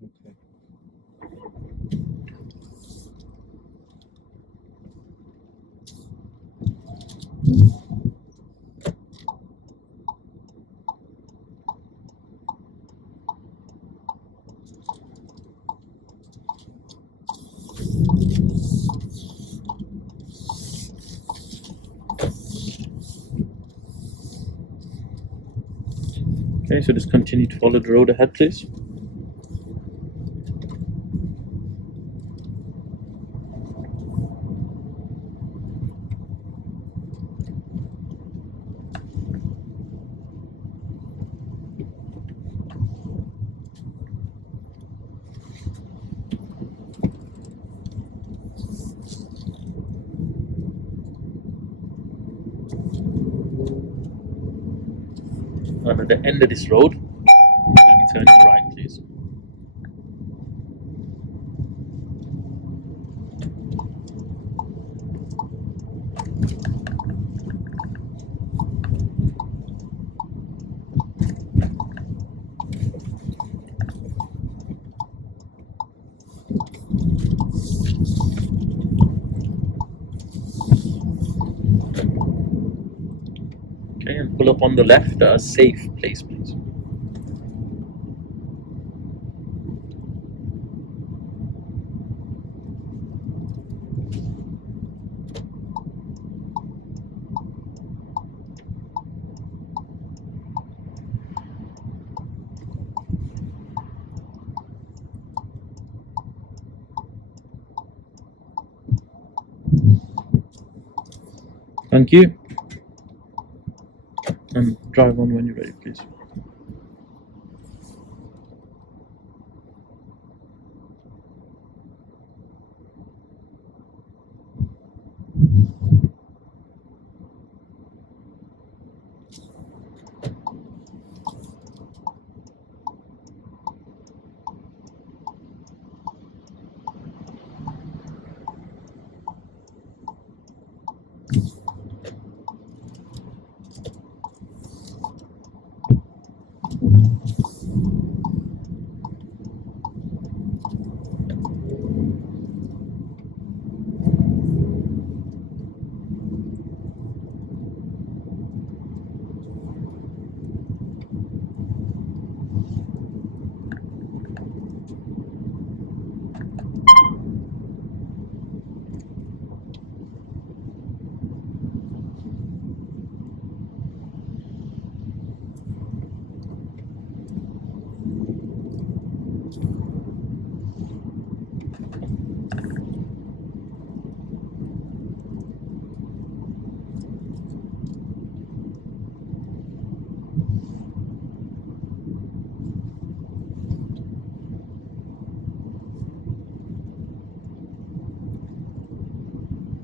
Okay. Okay, so just continue to follow the road ahead, please. And at the end of this road, we'll be turning right, please. Okay, and pull up on the left at a safe place, please. Thank you. And drive on when you're ready, please.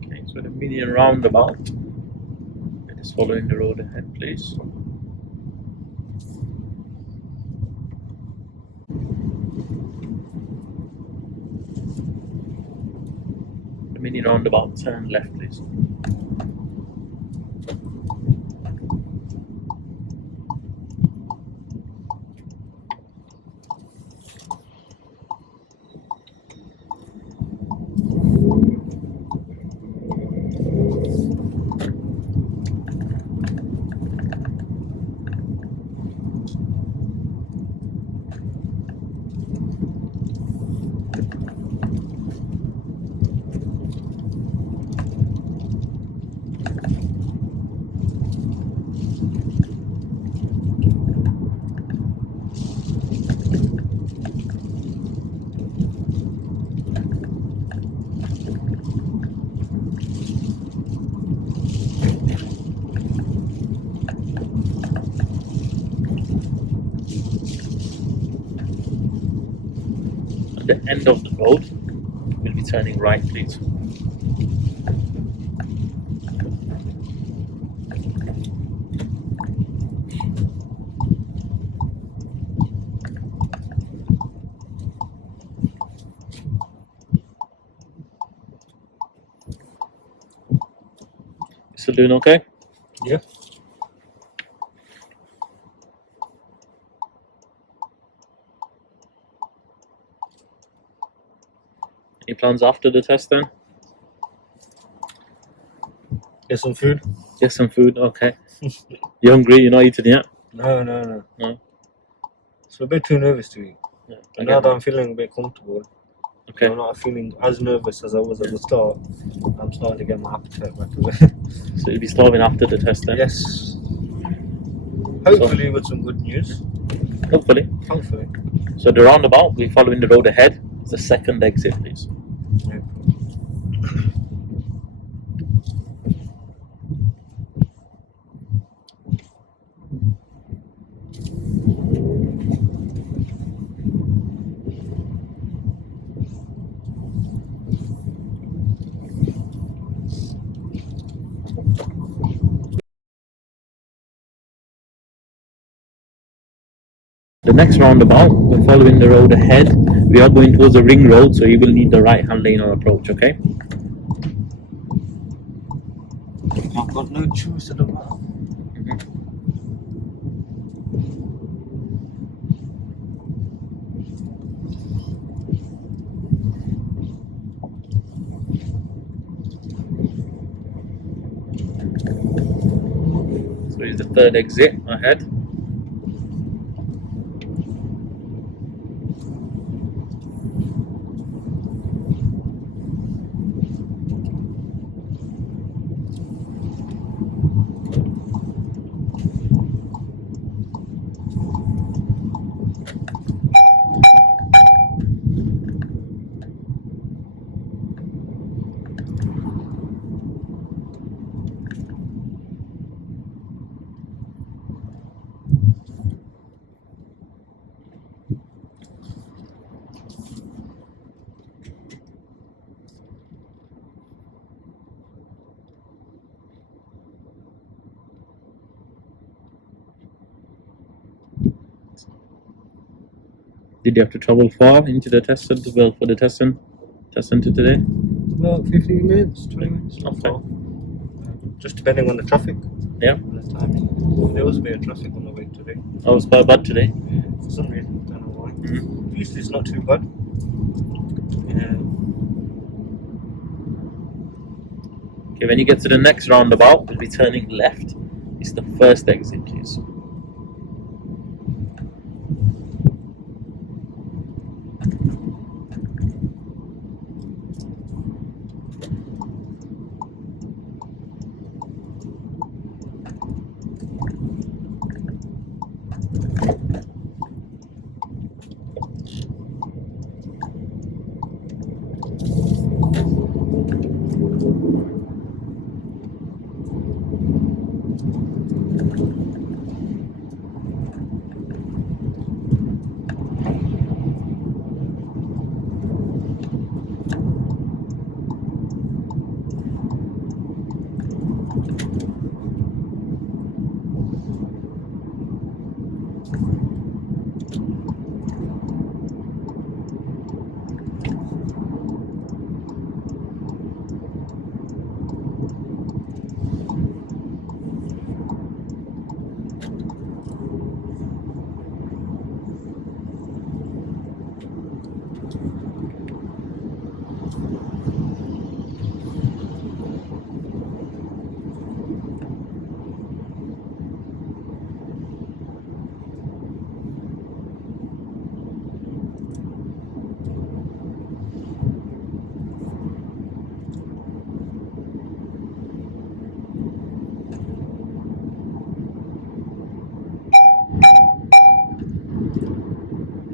Okay, so the median roundabout. Just following the road ahead, please. The median roundabout, turn left, please. At the end of the road, we'll be turning right, please. Still doing okay? Yeah. plans after the test then? Get some food. Get some food, okay. You hungry? You're not eating yet? No. No? So a bit too nervous to eat. Yeah, And now that I'm feeling a bit comfortable, okay. I'm not feeling as nervous as I was at the start. I'm starting to get my appetite back away. So you'll be starving after the test then? Yes. Hopefully with some good news. Hopefully. Hopefully. So the roundabout, we're following the road ahead. It's the second exit, please. Yeah. The next roundabout, we're following the road ahead. We are going towards the ring road, so you will need the right hand lane or approach, okay? I've got no choice at the matter. So it's the third exit ahead. Did you have to travel far into the test center? Well, for the test center today? About 15 minutes, 20 minutes. Not Okay. far. Just depending on the traffic. Yeah. And the timing. There was a bit of traffic on the way today. Oh, it's quite bad today. Yeah, for some reason, don't know why. Mm-hmm. Usually it's not too bad. Yeah. Okay, when you get to the next roundabout, we'll be turning left. It's the first exit, please.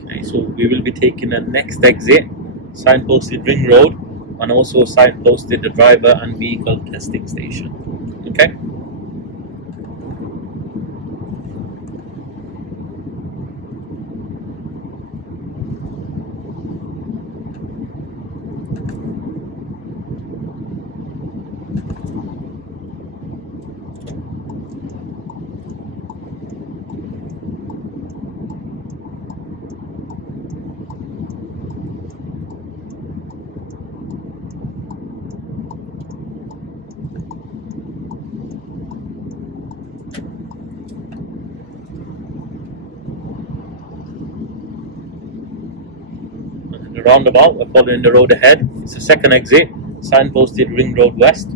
Okay, so we will be taking the next exit, signposted Ring Road, and also signposted the driver and vehicle testing station. Okay? The roundabout, we're following the road ahead. It's the second exit, signposted Ring Road West.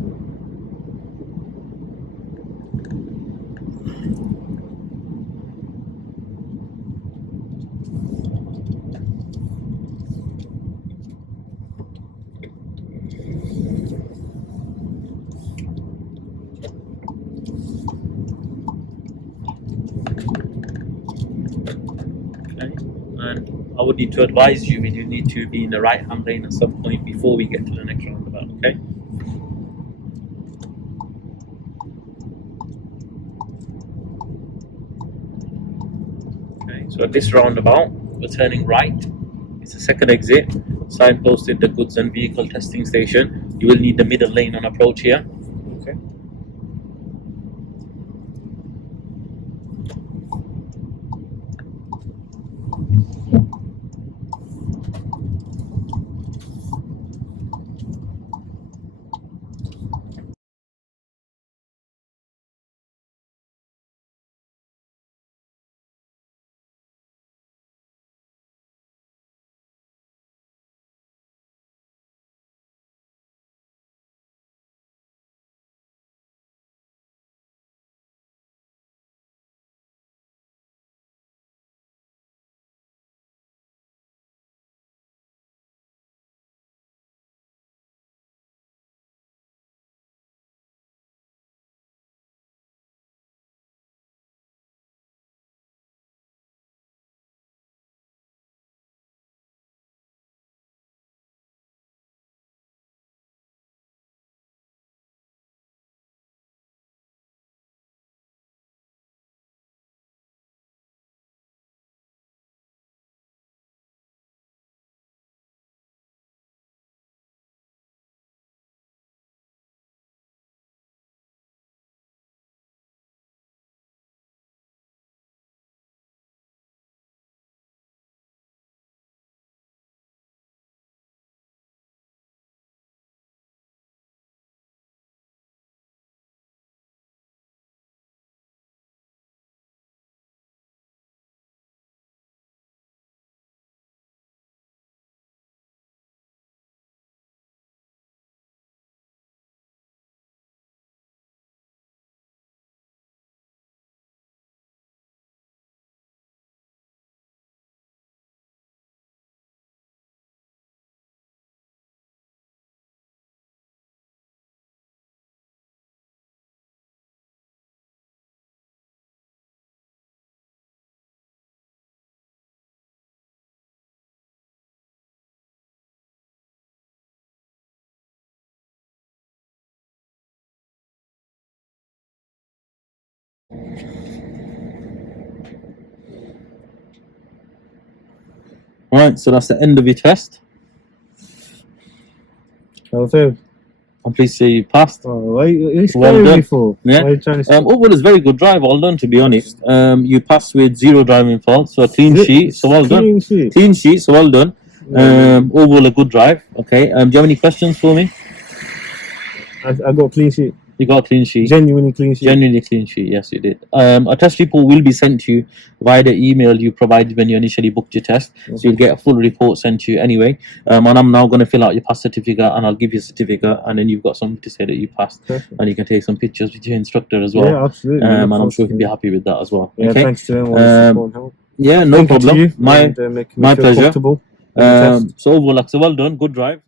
And I would need to advise you, we do need to be in the right hand lane at some point before we get to the next roundabout, okay? Okay, so at this roundabout, we're turning right. It's the second exit, signposted the goods and vehicle testing station. You will need the middle lane on approach here. Okay. Alright, so that's the end of your test. Okay. I'm pleased to say you passed. Oh, why are you Well scaring done. me for? Yeah. Why are you trying to Overall, it's very good drive. Well done, to be honest. You passed with 0 driving faults, so a clean sheet. So well done. Clean sheet. Clean sheet. So well done. Overall, a good drive. Okay. Do you have any questions for me? I got clean sheet. You got a clean sheet. Genuinely clean sheet. Genuinely clean sheet. Yes, you did. A test report will be sent to you via the email you provided when you initially booked your test. Okay. So you'll get a full report sent to you anyway. And I'm now going to fill out your pass certificate, and I'll give you a certificate, and then you've got something to say that you passed. Perfect. And you can take some pictures with your instructor as well. Yeah, absolutely. And I'm sure he'll be happy with that as well. Yeah, okay? thanks to everyone. Yeah, no Thank you to problem. you, My and, make me my feel pleasure. comfortable. So overall, like, so well done. Good drive.